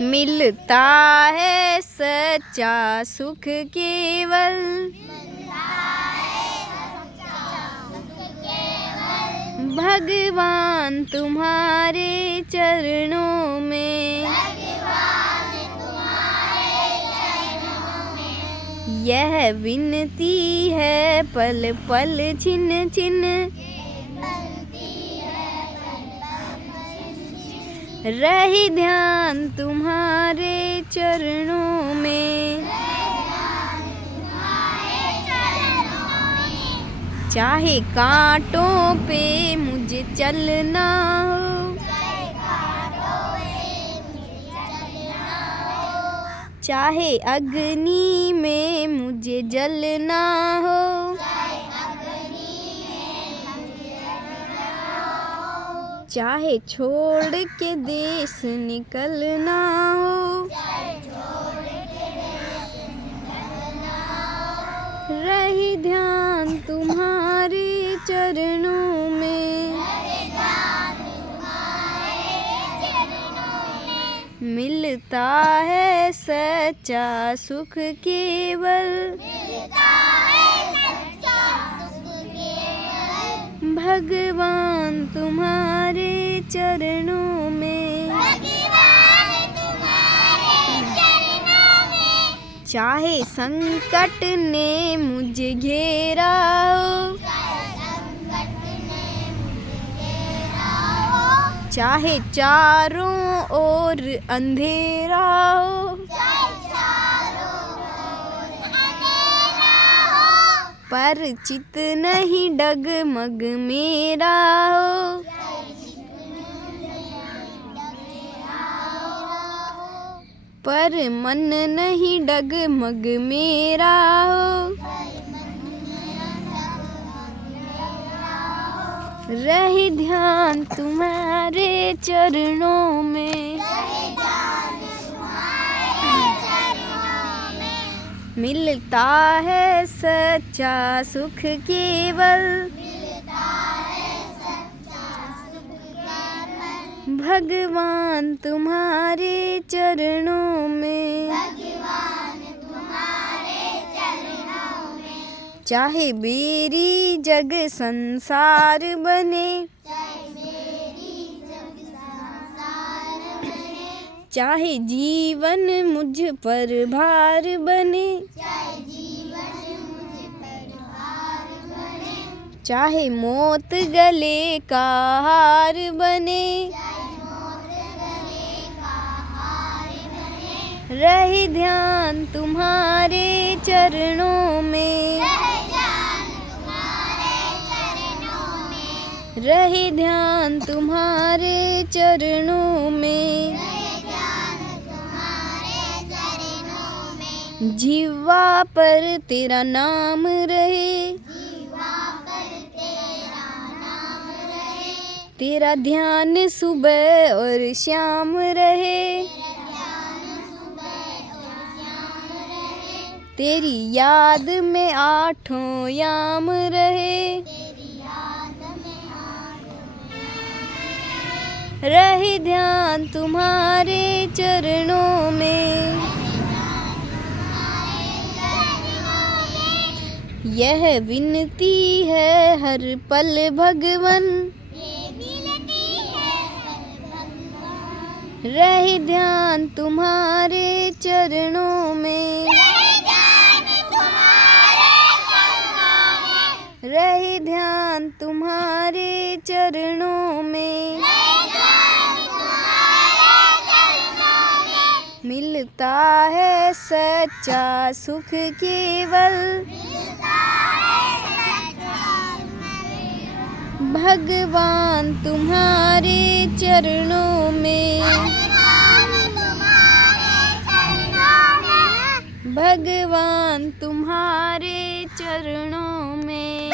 मिलता है सच्चा सुख केवल भगवान तुम्हारे चरणों में। यह विनती है पल पल छिन छिन रही ध्यान तुम्हारे चरणों में। चाहे कांटों पे मुझे चलना हो, चाहे अग्नि में मुझे जलना हो, चाहे छोड़ के देश निकलना हो, रही ध्यान तुम्हारे चरणों में। मिलता है सच्चा सुख केवल भगवान तुम्हारे चरणों में। चाहे संकट ने मुझे घेरा हो, चाहे चारों ओर अंधेरा हो, पर चित नहीं डगमग मेरा हो, पर मन नहीं डगमग मेरा हो, रही ध्यान तुम्हारे चरणों में। मिलता है सच्चा सुख केवल भगवान तुम्हारे चरणों में। चाहे बेरी जग संसार बने, चाहे जीवन मुझ पर भार बने, चाहे मौत गले का हार बने, रही ध्यान तुम्हारे चरणों में। रही ध्यान तुम्हारे चरणों में। जीवा पर तेरा नाम रहे, तेरा ध्यान सुबह और शाम रहे, तेरी याद में आठों याम रहे, रहे ध्यान तुम्हारे चरणों में। यह विनती है हर पल भगवन, रहे ध्यान तुम्हारे चरणों में। रहे ध्यान तुम्हारे चरणों में। मिलता है सच्चा सुख केवल भगवान तुम्हारे चरणों में। भगवान तुम्हारे चरणों में।